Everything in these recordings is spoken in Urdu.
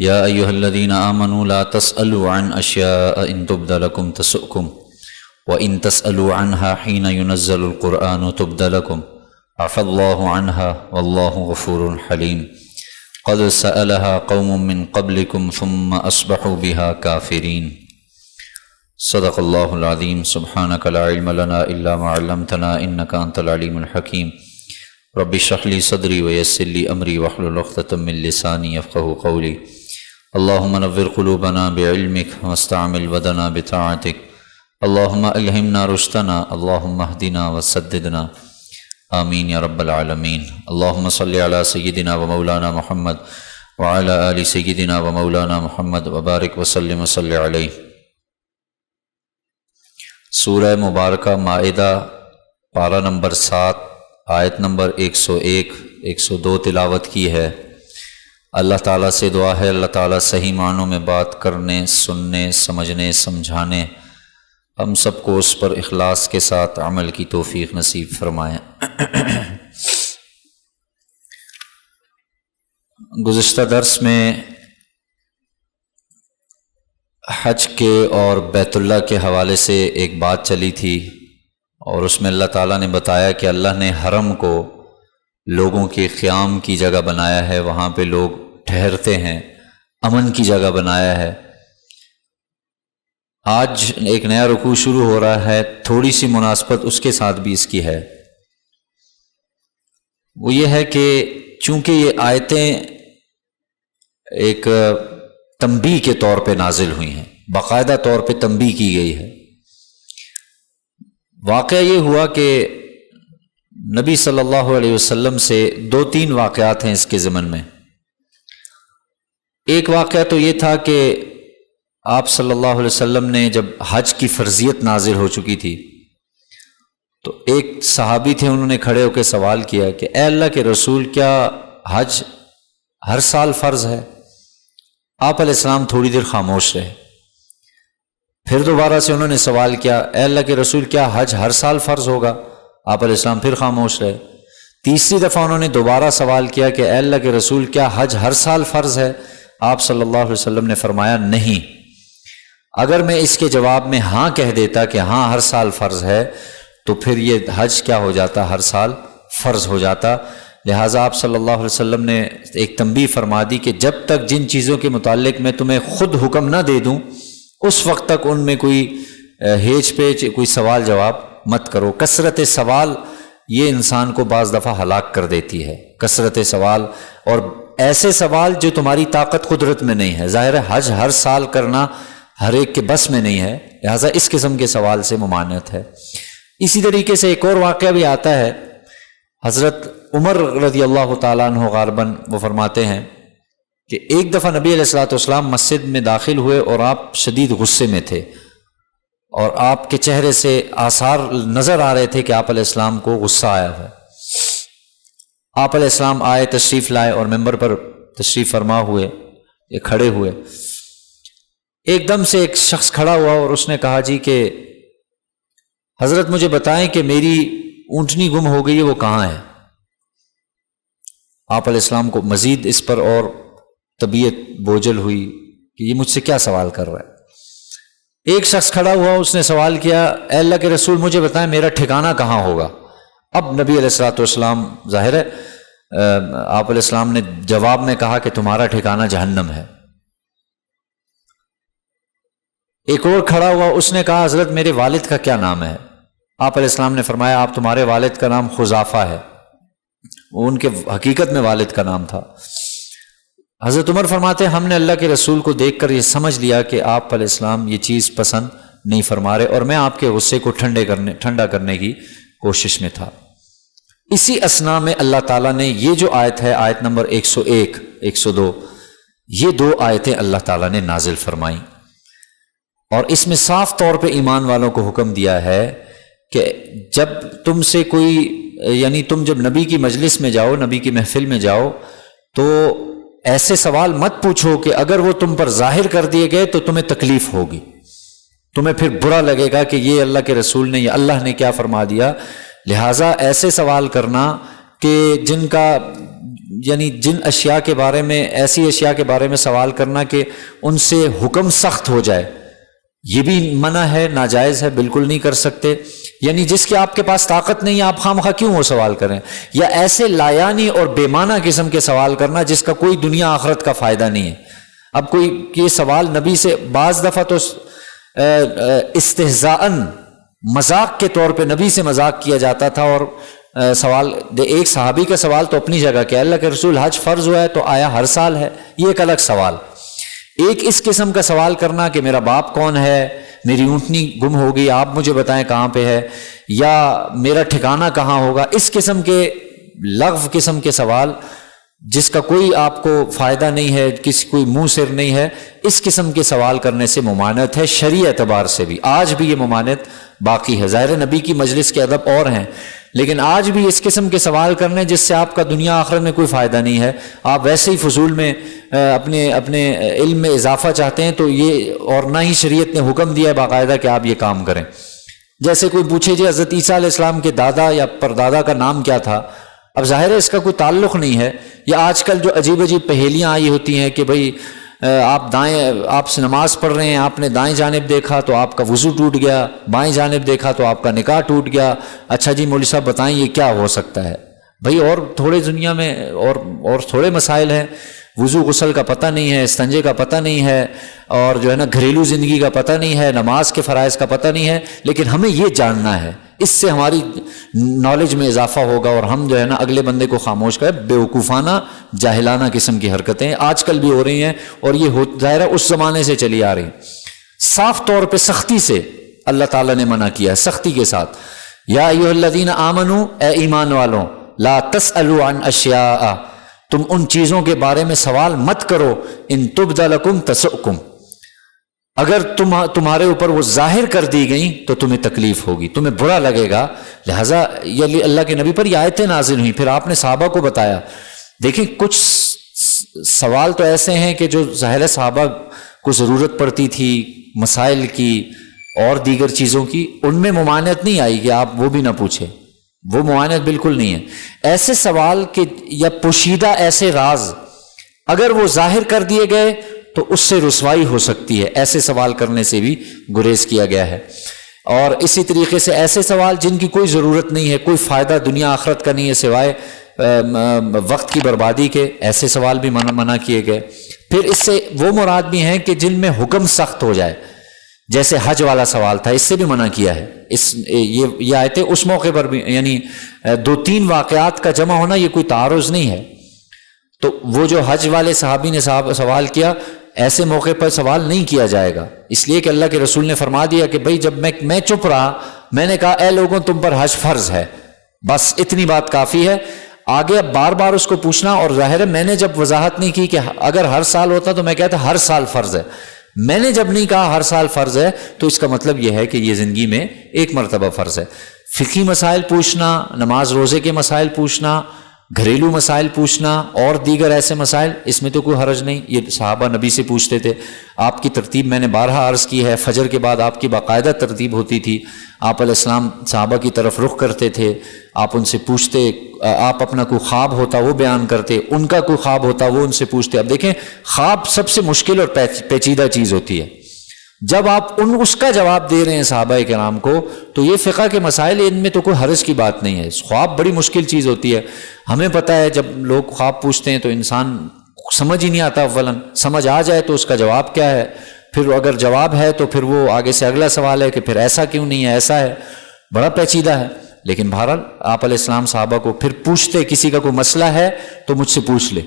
یا ایہا الذین آمنوا لا تسألوا عن اشیاء ان تبد لکم تسؤکم وان تسألوا عنها حین ينزل القرآن تبد لکم عفى الله عنها والله غفور حلیم قد سألها قوم من قبلكم ثم اصبحوا بها كافرین۔ صدق اللہ العظیم۔ سبحانک لا علم لنا الا ما علمتنا انک انت العلیم الحکیم۔ رب اشرح لی صدری ویسر لی امری واحلل عقدۃ من لسانی یفقہوا قولی۔ اللہم نور قلوبنا بعلمک واستعمل بدنا بطاعتک۔ اللہم الہمنا رشدنا، اللہم اہدنا وسددنا، آمین یا رب العالمین۔ اللہم صلی علی سیدنا و مولانا محمد وعلی آل سیدنا و مولانا محمد وبارک وسلم وصلی علیہ۔ سورہ مبارکہ مائدہ پارہ نمبر 7 آیت نمبر 101 102 تلاوت کی ہے۔ اللہ تعالیٰ سے دعا ہے اللہ تعالیٰ صحیح معنوں میں بات کرنے، سننے، سمجھنے، سمجھانے ہم سب کو اس پر اخلاص کے ساتھ عمل کی توفیق نصیب فرمائیں۔ گزشتہ درس میں حج کے اور بیت اللہ کے حوالے سے ایک بات چلی تھی، اور اس میں اللہ تعالیٰ نے بتایا کہ اللہ نے حرم کو لوگوں کے قیام کی جگہ بنایا ہے، وہاں پہ لوگ ٹھہرتے ہیں، امن کی جگہ بنایا ہے۔ آج ایک نیا رکوع شروع ہو رہا ہے، تھوڑی سی مناسبت اس کے ساتھ بھی اس کی ہے، وہ یہ ہے کہ چونکہ یہ آیتیں ایک تنبیہ کے طور پہ نازل ہوئی ہیں، باقاعدہ طور پہ تنبیہ کی گئی ہے۔ واقعہ یہ ہوا کہ نبی صلی اللہ علیہ وسلم سے 2-3 واقعات ہیں اس کے ضمن میں۔ ایک واقعہ تو یہ تھا کہ آپ صلی اللہ علیہ وسلم نے جب حج کی فرضیت نازل ہو چکی تھی تو ایک صحابی تھے، انہوں نے کھڑے ہو کے سوال کیا کہ اے اللہ کے رسول، کیا حج ہر سال فرض ہے؟ آپ علیہ السلام تھوڑی دیر خاموش رہے، پھر دوبارہ سے انہوں نے سوال کیا اے اللہ کے رسول، کیا حج ہر سال فرض ہوگا؟ آپ علیہ السلام پھر خاموش رہے۔ تیسری دفعہ انہوں نے دوبارہ سوال کیا کہ اے اللہ کے رسول، کیا حج ہر سال فرض ہے؟ آپ صلی اللہ علیہ وسلم نے فرمایا نہیں، اگر میں اس کے جواب میں ہاں کہہ دیتا کہ ہاں ہر سال فرض ہے تو پھر یہ حج کیا ہو جاتا؟ ہر سال فرض ہو جاتا۔ لہٰذا آپ صلی اللہ علیہ وسلم نے ایک تنبیہ فرما دی کہ جب تک جن چیزوں کے متعلق میں تمہیں خود حکم نہ دے دوں اس وقت تک ان میں کوئی ہیچ پیچ، کوئی سوال جواب مت کرو۔ کثرت سوال یہ انسان کو بعض دفعہ ہلاک کر دیتی ہے، کثرت سوال، اور ایسے سوال جو تمہاری طاقت قدرت میں نہیں ہے۔ ظاہر ہے حج ہر سال کرنا ہر ایک کے بس میں نہیں ہے، لہٰذا اس قسم کے سوال سے ممانعت ہے۔ اسی طریقے سے ایک اور واقعہ بھی آتا ہے، حضرت عمر رضی اللہ تعالیٰ عنہ غالباً وہ فرماتے ہیں کہ ایک دفعہ نبی علیہ الصلوۃ والسلام مسجد میں داخل ہوئے اور آپ شدید غصے میں تھے، اور آپ کے چہرے سے آثار نظر آ رہے تھے کہ آپ علیہ السلام کو غصہ آیا ہے۔ آپ علیہ السلام آئے، تشریف لائے اور ممبر پر تشریف فرما ہوئے، یہ کھڑے ہوئے، ایک دم سے ایک شخص کھڑا ہوا اور اس نے کہا جی کہ حضرت مجھے بتائیں کہ میری اونٹنی گم ہو گئی ہے، وہ کہاں ہے؟ آپ علیہ السلام کو مزید اس پر اور طبیعت بوجھل ہوئی کہ یہ مجھ سے کیا سوال کر رہا ہے۔ ایک شخص کھڑا ہوا، اس نے سوال کیا اے اللہ کے رسول مجھے بتائیں میرا ٹھکانہ کہاں ہوگا؟ اب نبی علیہ الصلوۃ والسلام، ظاہر ہے آپ علیہ السلام نے جواب میں کہا کہ تمہارا ٹھکانہ جہنم ہے۔ ایک اور کھڑا ہوا، اس نے کہا حضرت میرے والد کا کیا نام ہے؟ آپ علیہ السلام نے فرمایا آپ تمہارے والد کا نام خزافہ ہے، وہ ان کے حقیقت میں والد کا نام تھا۔ حضرت عمر فرماتے ہیں ہم نے اللہ کے رسول کو دیکھ کر یہ سمجھ لیا کہ آپ علیہ السلام یہ چیز پسند نہیں فرما رہے، اور میں آپ کے غصے کو ٹھنڈا کرنے کی کوشش میں تھا۔ اسی اثناء میں اللہ تعالیٰ نے یہ جو آیت ہے، آیت نمبر 101 102، یہ 2 آیتیں اللہ تعالیٰ نے نازل فرمائیں، اور اس میں صاف طور پہ ایمان والوں کو حکم دیا ہے کہ جب تم سے کوئی، یعنی تم جب نبی کی مجلس میں جاؤ، نبی کی محفل میں جاؤ، تو ایسے سوال مت پوچھو کہ اگر وہ تم پر ظاہر کر دیے گئے تو تمہیں تکلیف ہوگی، تمہیں پھر برا لگے گا کہ یہ اللہ کے رسول نے یا اللہ نے کیا فرما دیا۔ لہٰذا ایسے سوال کرنا کہ جن کا یعنی جن اشیاء کے بارے میں، ایسی اشیاء کے بارے میں سوال کرنا کہ ان سے حکم سخت ہو جائے، یہ بھی منع ہے، ناجائز ہے، بالکل نہیں کر سکتے. یعنی جس کی آپ کے پاس طاقت نہیں ہے، آپ خواہ مخواہ کیوں وہ سوال کریں؟ یا ایسے لایانی اور بے معنی قسم کے سوال کرنا جس کا کوئی دنیا آخرت کا فائدہ نہیں ہے. اب کوئی یہ سوال نبی سے بعض دفعہ تو استہزاءً، مذاق کے طور پہ نبی سے مذاق کیا جاتا تھا. اور سوال ایک صحابی کا سوال تو اپنی جگہ کہ اللہ کے رسول حج فرض ہوا ہے تو آیا ہر سال ہے، یہ ایک الگ سوال. ایک اس قسم کا سوال کرنا کہ میرا باپ کون ہے، میری اونٹنی گم ہو گئی، آپ مجھے بتائیں کہاں پہ ہے، یا میرا ٹھکانہ کہاں ہوگا، اس قسم کے لغو قسم کے سوال جس کا کوئی آپ کو فائدہ نہیں ہے، کسی کوئی منہ سر نہیں ہے، اس قسم کے سوال کرنے سے ممانعت ہے. شرعی اعتبار سے بھی آج بھی یہ ممانعت باقی ہے. ظاہر نبی کی مجلس کے ادب اور ہیں، لیکن آج بھی اس قسم کے سوال کرنے جس سے آپ کا دنیا آخرت میں کوئی فائدہ نہیں ہے، آپ ویسے ہی فضول میں اپنے علم میں اضافہ چاہتے ہیں، تو یہ اور نہ ہی شریعت نے حکم دیا ہے باقاعدہ کہ آپ یہ کام کریں. جیسے کوئی پوچھے جی حضرت عیسیٰ علیہ السلام کے دادا یا پردادا کا نام کیا تھا، اب ظاہر ہے اس کا کوئی تعلق نہیں ہے. یا آج کل جو عجیب عجیب پہیلیاں آئی ہوتی ہیں کہ بھئی آپ سے نماز پڑھ رہے ہیں، آپ نے دائیں جانب دیکھا تو آپ کا وضو ٹوٹ گیا، بائیں جانب دیکھا تو آپ کا نکاح ٹوٹ گیا. اچھا جی مولوی صاحب بتائیں یہ کیا ہو سکتا ہے؟ بھئی اور تھوڑے دنیا میں اور تھوڑے مسائل ہیں. وضو غسل کا پتہ نہیں ہے، استنجے کا پتہ نہیں ہے، اور جو ہے نا گھریلو زندگی کا پتہ نہیں ہے، نماز کے فرائض کا پتہ نہیں ہے. لیکن ہمیں یہ جاننا ہے، اس سے ہماری نالج میں اضافہ ہوگا اور ہم جو ہے نا اگلے بندے کو خاموش کریں. بیوقوفانہ جاہلانہ قسم کی حرکتیں آج کل بھی ہو رہی ہیں، اور یہ ظاہر ہے اس زمانے سے چلی آ رہی ہیں. صاف طور پہ سختی سے اللہ تعالیٰ نے منع کیا ہے، سختی کے ساتھ. یا ایھا الذین آمنوا، اے ایمان والوں، لا تسألوا عن اشیاء، تم ان چیزوں کے بارے میں سوال مت کرو، ان تبد لکم تسؤکم، اگر تمہارے اوپر وہ ظاہر کر دی گئیں تو تمہیں تکلیف ہوگی، تمہیں برا لگے گا. لہٰذا یہ اللہ کے نبی پر یہ آیتیں نازل ہوئیں. پھر آپ نے صحابہ کو بتایا. دیکھیں کچھ سوال تو ایسے ہیں کہ جو ظاہر صحابہ کو ضرورت پڑتی تھی مسائل کی اور دیگر چیزوں کی، ان میں ممانعت نہیں آئی کہ آپ وہ بھی نہ پوچھیں، وہ ممانعت بالکل نہیں ہے. ایسے سوال کے یا پوشیدہ ایسے راز اگر وہ ظاہر کر دیے گئے تو اس سے رسوائی ہو سکتی ہے، ایسے سوال کرنے سے بھی گریز کیا گیا ہے. اور اسی طریقے سے ایسے سوال جن کی کوئی ضرورت نہیں ہے، کوئی فائدہ دنیا آخرت کا نہیں ہے سوائے وقت کی بربادی کے، ایسے سوال بھی منع کیے گئے. پھر اس سے وہ مراد بھی ہیں کہ جن میں حکم سخت ہو جائے، جیسے حج والا سوال تھا، اس سے بھی منع کیا ہے. یہ آیتیں اس موقع پر بھی، یعنی 2-3 واقعات کا جمع ہونا یہ کوئی تعارض نہیں ہے. تو وہ جو حج والے صحابی نے سوال کیا، ایسے موقع پر سوال نہیں کیا جائے گا، اس لیے کہ اللہ کے رسول نے فرما دیا کہ بھئی جب میں چپ رہا، میں نے کہا اے لوگوں تم پر حج فرض ہے، بس اتنی بات کافی ہے. آگے اب بار بار اس کو پوچھنا، اور ظاہر ہے میں نے جب وضاحت نہیں کی کہ اگر ہر سال ہوتا تو میں کہتا ہر سال فرض ہے. میں نے جب نہیں کہا ہر سال فرض ہے تو اس کا مطلب یہ ہے کہ یہ زندگی میں ایک مرتبہ فرض ہے. فقہی مسائل پوچھنا، نماز روزے کے مسائل پوچھنا، گھریلو مسائل پوچھنا اور دیگر ایسے مسائل، اس میں تو کوئی حرج نہیں. یہ صحابہ نبی سے پوچھتے تھے. آپ کی ترتیب میں نے بارہا عرض کی ہے، فجر کے بعد آپ کی باقاعدہ ترتیب ہوتی تھی. آپ علیہ السلام صحابہ کی طرف رخ کرتے تھے، آپ ان سے پوچھتے، آپ اپنا کوئی خواب ہوتا وہ بیان کرتے، ان کا کوئی خواب ہوتا وہ ان سے پوچھتے. اب دیکھیں خواب سب سے مشکل اور پیچیدہ چیز ہوتی ہے. جب آپ اس کا جواب دے رہے ہیں صحابہ کرام کو، تو یہ فقہ کے مسائل، ان میں تو کوئی حرج کی بات نہیں ہے. خواب بڑی مشکل چیز ہوتی ہے. ہمیں پتہ ہے جب لوگ خواب پوچھتے ہیں تو انسان سمجھ ہی نہیں آتا، اولاً سمجھ آ جائے تو اس کا جواب کیا ہے، پھر اگر جواب ہے تو پھر وہ آگے سے اگلا سوال ہے کہ پھر ایسا کیوں نہیں ہے، ایسا ہے، بڑا پیچیدہ ہے. لیکن بہرحال آپ علیہ السلام صحابہ کو پھر پوچھتے، کسی کا کوئی مسئلہ ہے تو مجھ سے پوچھ لے،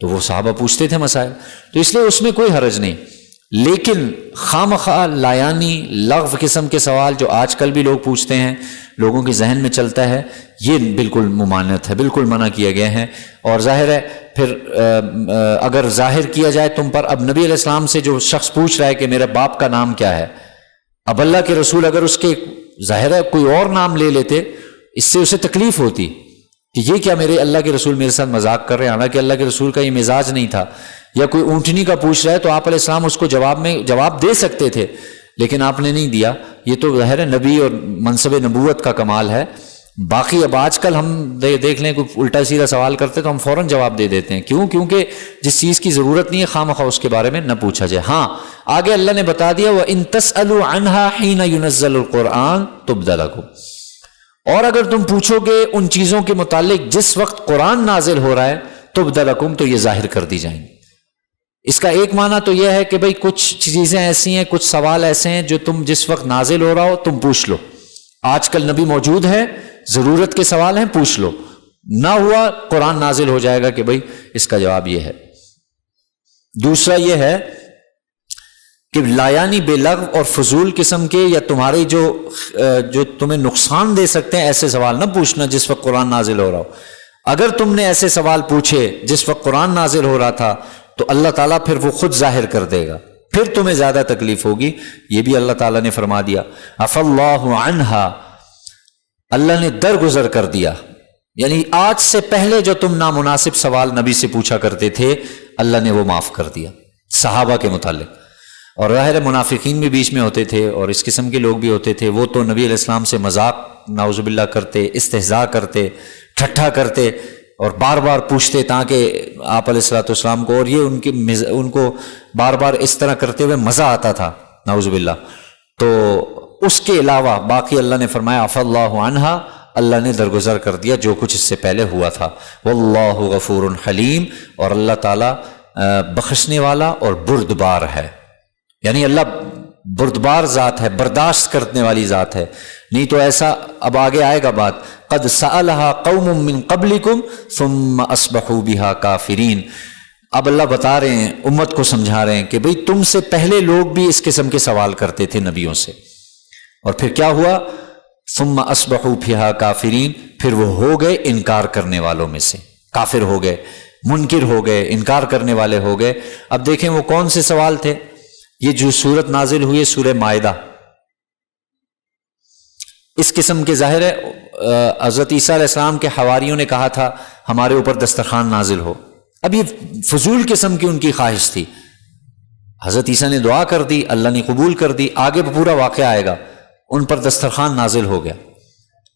تو وہ صحابہ پوچھتے تھے مسائل، تو اس لیے اس میں کوئی حرج نہیں. لیکن خواہ لایانی لغو قسم کے سوال جو آج کل بھی لوگ پوچھتے ہیں، لوگوں کے ذہن میں چلتا ہے، یہ بالکل ممانعت ہے، بالکل منع کیا گیا ہے. اور ظاہر ہے پھر اگر ظاہر کیا جائے تم پر، اب نبی علیہ السلام سے جو شخص پوچھ رہا ہے کہ میرے باپ کا نام کیا ہے، اب اللہ کے رسول اگر اس کے ظاہر ہے کوئی اور نام لے لیتے، اس سے اسے تکلیف ہوتی کہ یہ کیا میرے اللہ کے رسول میرے ساتھ مذاق کر رہے ہیں، حالانکہ اللہ کے رسول کا یہ مزاج نہیں تھا. یا کوئی اونٹنی کا پوچھ رہا ہے تو آپ علیہ السلام اس کو جواب دے سکتے تھے، لیکن آپ نے نہیں دیا. یہ تو ظاہر ہے نبی اور منصب نبوت کا کمال ہے. باقی اب آج کل ہم دیکھ لیں کوئی الٹا سیدھا سوال کرتے تو ہم فوراً جواب دے دیتے ہیں. کیوں؟ کیونکہ جس چیز کی ضرورت نہیں ہے خواہ مخواہ اس کے بارے میں نہ پوچھا جائے. ہاں آگے اللہ نے بتا دیا وَإِن تَسْأَلُوا عَنْهَا حِينَ يُنَزَّلُ الْقُرْآنُ تُبْدَ لَكُمْ، اور اگر تم پوچھو گے ان چیزوں کے متعلق جس وقت قرآن نازل ہو رہا ہے تُبْدَ لَكُمْ، تو یہ ظاہر کر دی جائیں گی. اس کا ایک معنی تو یہ ہے کہ بھئی کچھ چیزیں ایسی ہیں، کچھ سوال ایسے ہیں جو تم جس وقت نازل ہو رہا ہو تم پوچھ لو. آج کل نبی موجود ہے، ضرورت کے سوال ہیں، پوچھ لو. نہ ہوا قرآن نازل ہو جائے گا کہ بھئی اس کا جواب یہ ہے. دوسرا یہ ہے کہ لایانی بے لغو اور فضول قسم کے یا تمہاری جو تمہیں نقصان دے سکتے ہیں ایسے سوال نہ پوچھنا جس وقت قرآن نازل ہو رہا ہو. اگر تم نے ایسے سوال پوچھے جس وقت قرآن نازل ہو رہا تھا تو اللہ تعالیٰ پھر وہ خود ظاہر کر دے گا، پھر تمہیں زیادہ تکلیف ہوگی. یہ بھی اللہ تعالیٰ نے فرما دیا عفا اللہ عنہا، اللہ نے درگزر کر دیا. یعنی آج سے پہلے جو تم نامناسب سوال نبی سے پوچھا کرتے تھے اللہ نے وہ معاف کر دیا صحابہ کے متعلق. اور ظاہر منافقین بھی بیچ میں ہوتے تھے اور اس قسم کے لوگ بھی ہوتے تھے، وہ تو نبی علیہ السلام سے مذاق نعوذ باللہ کرتے، استہزاء کرتے، ٹھٹھا کرتے اور بار بار پوچھتے تاکہ آپ علیہ السلام کو، اور یہ ان کو بار بار اس طرح کرتے ہوئے مزہ آتا تھا نعوذ باللہ. تو اس کے علاوہ باقی اللہ نے فرمایا عفا اللہ عنہا، اللہ نے درگزر کر دیا جو کچھ اس سے پہلے ہوا تھا. واللہ غفور حلیم، اور اللہ تعالیٰ بخشنے والا اور بردبار ہے. یعنی اللہ بردبار ذات ہے، برداشت کرنے والی ذات ہے. نہیں تو ایسا اب آگے آئے گا بات، قد سألہا قوم من قبلکم ثم اصبحوا بہا کافرین. اب اللہ بتا رہے ہیں، امت کو سمجھا رہے ہیں کہ بھئی تم سے پہلے لوگ بھی اس قسم کے سوال کرتے تھے نبیوں سے، اور پھر کیا ہوا؟ ثم اصبحوا بہا کافرین، پھر وہ ہو گئے انکار کرنے والوں میں سے، کافر ہو گئے، منکر ہو گئے، انکار کرنے والے ہو گئے. اب دیکھیں وہ کون سے سوال تھے. یہ جو صورت نازل ہوئی ہے سورہ مائدہ، اس قسم کے ظاہر ہے حضرت عیسیٰ علیہ السلام کے حواریوں نے کہا تھا ہمارے اوپر دسترخوان نازل ہو. اب یہ فضول قسم کی ان کی خواہش تھی. حضرت عیسیٰ نے دعا کر دی، اللہ نے قبول کر دی. آگے پورا واقعہ آئے گا. ان پر دسترخوان نازل ہو گیا.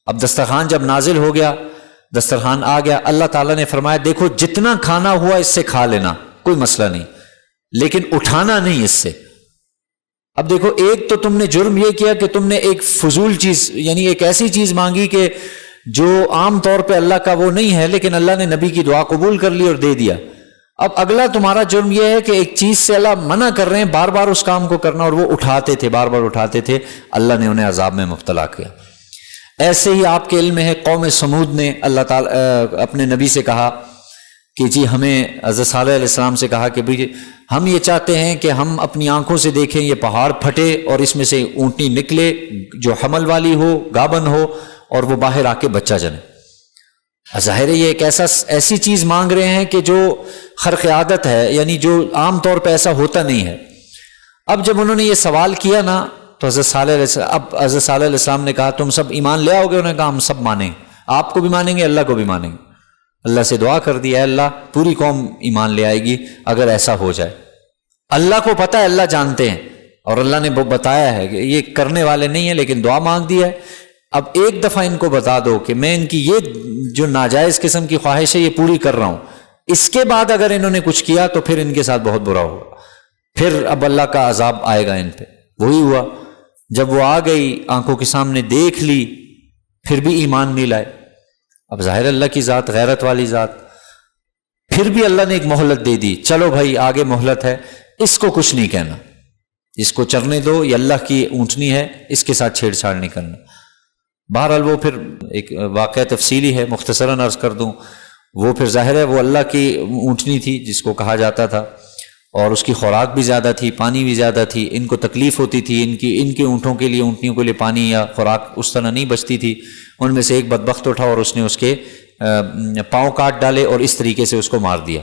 اب دسترخوان جب نازل ہو گیا، دسترخوان آ گیا، اللہ تعالیٰ نے فرمایا دیکھو جتنا کھانا ہوا اس سے کھا لینا، کوئی مسئلہ نہیں، لیکن اٹھانا نہیں اس سے. اب دیکھو ایک تو تم نے جرم یہ کیا کہ تم نے ایک فضول چیز، یعنی ایک ایسی چیز مانگی کہ جو عام طور پہ اللہ کا وہ نہیں ہے، لیکن اللہ نے نبی کی دعا قبول کر لی اور دے دیا. اب اگلا تمہارا جرم یہ ہے کہ ایک چیز سے اللہ منع کر رہے ہیں بار بار اس کام کو کرنا، اور وہ اٹھاتے تھے، بار بار اٹھاتے تھے. اللہ نے انہیں عذاب میں مبتلا کیا. ایسے ہی آپ کے علم میں ہے قوم سمود نے اللہ تعالیٰ اپنے نبی سے کہا کہ جی ہمیں، حضرت صالح علیہ السلام سے کہا کہ بھئی ہم یہ چاہتے ہیں کہ ہم اپنی آنکھوں سے دیکھیں یہ پہاڑ پھٹے اور اس میں سے اونٹنی نکلے جو حمل والی ہو، گابن ہو، اور وہ باہر آ کے بچہ جنے. ظاہر ہے یہ ایک ایسی چیز مانگ رہے ہیں کہ جو خرق عادت ہے، یعنی جو عام طور پہ ایسا ہوتا نہیں ہے. اب جب انہوں نے یہ سوال کیا نا تو حضرت صالح علیہ السلام نے کہا تم سب ایمان لے آؤ گے؟ انہوں نے کہا ہم سب مانیں، آپ کو بھی مانیں گے، اللہ کو بھی مانیں گے. اللہ سے دعا کر دی، اے اللہ پوری قوم ایمان لے آئے گی اگر ایسا ہو جائے. اللہ کو پتہ ہے، اللہ جانتے ہیں، اور اللہ نے بتایا ہے کہ یہ کرنے والے نہیں ہیں، لیکن دعا مانگ دی ہے. اب ایک دفعہ ان کو بتا دو کہ میں ان کی یہ جو ناجائز قسم کی خواہش ہے یہ پوری کر رہا ہوں. اس کے بعد اگر انہوں نے کچھ کیا تو پھر ان کے ساتھ بہت برا ہوگا، پھر اب اللہ کا عذاب آئے گا ان پہ. وہی ہوا، جب وہ آ گئی آنکھوں کے سامنے دیکھ لی، پھر بھی ایمان نہیں لائے. اب ظاہر اللہ کی ذات غیرت والی ذات، پھر بھی اللہ نے ایک مہلت دے دی، چلو بھائی آگے مہلت ہے، اس کو کچھ نہیں کہنا، اس کو چرنے دو، یہ اللہ کی اونٹنی ہے، اس کے ساتھ چھیڑ چھاڑ نہیں کرنا. بہرحال وہ پھر ایک واقعہ تفصیلی ہے، مختصراً عرض کر دوں. وہ پھر ظاہر ہے وہ اللہ کی اونٹنی تھی جس کو کہا جاتا تھا، اور اس کی خوراک بھی زیادہ تھی، پانی بھی زیادہ تھی. ان کو تکلیف ہوتی تھی، ان کے اونٹوں کے لیے، اونٹنیوں کے لیے پانی یا خوراک اس طرح نہیں بچتی تھی. ان میں سے ایک بدبخت اٹھا اور اس نے اس کے پاؤں کاٹ ڈالے اور اس طریقے سے اس کو مار دیا.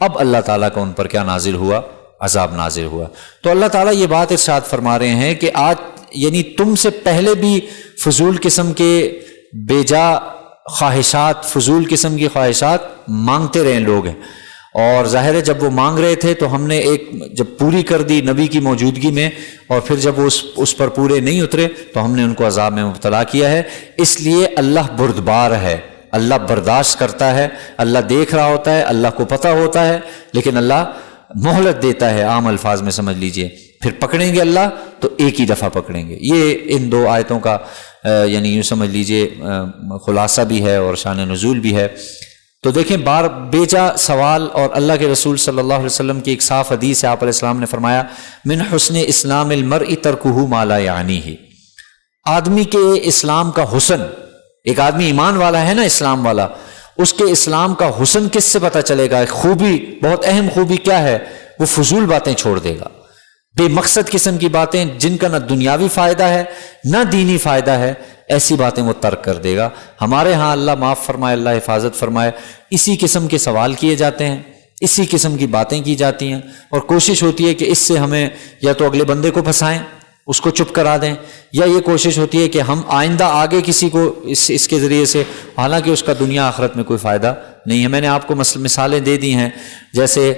اب اللہ تعالیٰ کا ان پر کیا نازل ہوا؟ عذاب نازل ہوا. تو اللہ تعالیٰ یہ بات ارشاد فرما رہے ہیں کہ آج یعنی تم سے پہلے بھی فضول قسم کے بے جا خواہشات، فضول قسم کی خواہشات مانگتے رہے لوگ ہیں، اور ظاہر ہے جب وہ مانگ رہے تھے تو ہم نے ایک جب پوری کر دی نبی کی موجودگی میں، اور پھر جب وہ اس پر پورے نہیں اترے تو ہم نے ان کو عذاب میں مبتلا کیا ہے۔ اس لیے اللہ بردبار ہے، اللہ برداشت کرتا ہے، اللہ دیکھ رہا ہوتا ہے، اللہ کو پتہ ہوتا ہے، لیکن اللہ مہلت دیتا ہے، عام الفاظ میں سمجھ لیجئے۔ پھر پکڑیں گے اللہ تو ایک ہی دفعہ پکڑیں گے۔ یہ ان دو آیتوں کا یعنی یوں سمجھ لیجئے خلاصہ بھی ہے اور شان نزول بھی ہے۔ تو دیکھیں بار بیجا سوال، اور اللہ کے رسول صلی اللہ علیہ وسلم کی ایک صاف حدیث ہے، آپ علیہ السلام نے فرمایا من حسن اسلام المرء ترکہ ما لا یعنیہ، آدمی کے اسلام کا حسن، ایک آدمی ایمان والا ہے نا، اسلام والا، اس کے اسلام کا حسن کس سے پتہ چلے گا؟ ایک خوبی، بہت اہم خوبی کیا ہے؟ وہ فضول باتیں چھوڑ دے گا، بے مقصد قسم کی باتیں جن کا نہ دنیاوی فائدہ ہے نہ دینی فائدہ ہے، ایسی باتیں وہ ترک کر دے گا۔ ہمارے ہاں اللہ معاف فرمائے، اللہ حفاظت فرمائے، اسی قسم کے سوال کیے جاتے ہیں، اسی قسم کی باتیں کی جاتی ہیں، اور کوشش ہوتی ہے کہ اس سے ہمیں یا تو اگلے بندے کو پھنسائیں، اس کو چپ کرا دیں، یا یہ کوشش ہوتی ہے کہ ہم آئندہ آگے کسی کو اس کے ذریعے سے، حالانکہ اس کا دنیا آخرت میں کوئی فائدہ نہیں ہے۔ میں نے آپ کو مثالیں دے دی ہیں، جیسے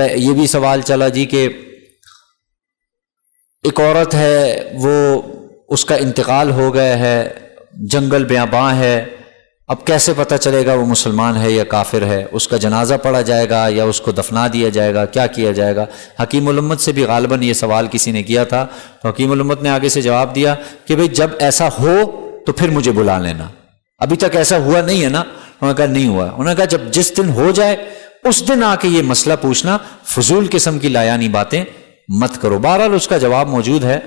یہ بھی سوال چلا جی کہ ایک عورت ہے، وہ اس کا انتقال ہو گیا ہے، جنگل بیاباں ہے، اب کیسے پتہ چلے گا وہ مسلمان ہے یا کافر ہے؟ اس کا جنازہ پڑھا جائے گا یا اس کو دفنا دیا جائے گا؟ کیا کیا جائے گا؟ حکیم الامت سے بھی غالباً یہ سوال کسی نے کیا تھا، تو حکیم الامت نے آگے سے جواب دیا کہ بھئی جب ایسا ہو تو پھر مجھے بلا لینا۔ ابھی تک ایسا ہوا نہیں ہے نا؟ انہوں نے کہا نہیں ہوا۔ انہوں نے کہا جب جس دن ہو جائے اس دن آ کے یہ مسئلہ پوچھنا، فضول قسم کی لایانی باتیں مت کرو۔ بہرحال اس کا جواب موجود ہے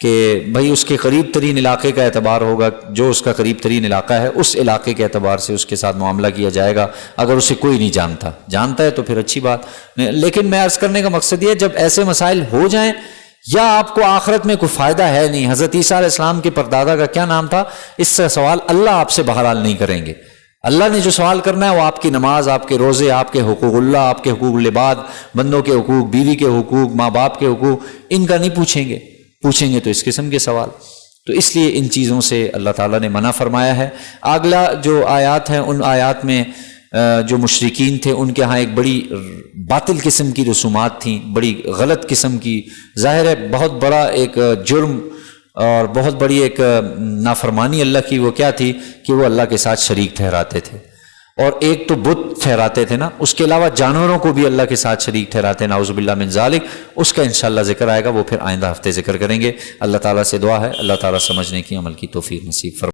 کہ بھائی اس کے قریب ترین علاقے کا اعتبار ہوگا، جو اس کا قریب ترین علاقہ ہے اس علاقے کے اعتبار سے اس کے ساتھ معاملہ کیا جائے گا۔ اگر اسے کوئی نہیں جانتا ہے تو پھر اچھی بات، لیکن میں عرض کرنے کا مقصد یہ ہے جب ایسے مسائل ہو جائیں یا آپ کو آخرت میں کوئی فائدہ ہے نہیں، حضرت عیسیٰ علیہ السلام کے پردادا کا کیا نام تھا، اس سے سوال اللہ آپ سے بہرحال نہیں کریں گے۔ اللہ نے جو سوال کرنا ہے وہ آپ کی نماز، آپ کے روزے، آپ کے حقوق اللہ، آپ کے حقوق العباد، بندوں کے حقوق، بیوی کے حقوق، ماں باپ کے حقوق، ان کا نہیں پوچھیں گے تو اس قسم کے سوال۔ تو اس لیے ان چیزوں سے اللہ تعالیٰ نے منع فرمایا ہے۔ اگلا جو آیات ہیں ان آیات میں جو مشرکین تھے ان کے ہاں ایک بڑی باطل قسم کی رسومات تھیں، بڑی غلط قسم کی، ظاہر ہے بہت بڑا ایک جرم اور بہت بڑی ایک نافرمانی اللہ کی وہ کیا تھی کہ وہ اللہ کے ساتھ شریک ٹھہراتے تھے، اور ایک تو بت ٹھہراتے تھے نا، اس کے علاوہ جانوروں کو بھی اللہ کے ساتھ شریک ٹھہراتے، نعوذ باللہ من ذالک۔ اس کا انشاءاللہ ذکر آئے گا، وہ پھر آئندہ ہفتے ذکر کریں گے۔ اللہ تعالیٰ سے دعا ہے اللہ تعالیٰ سمجھنے کی، عمل کی توفیق نصیب فرمائے۔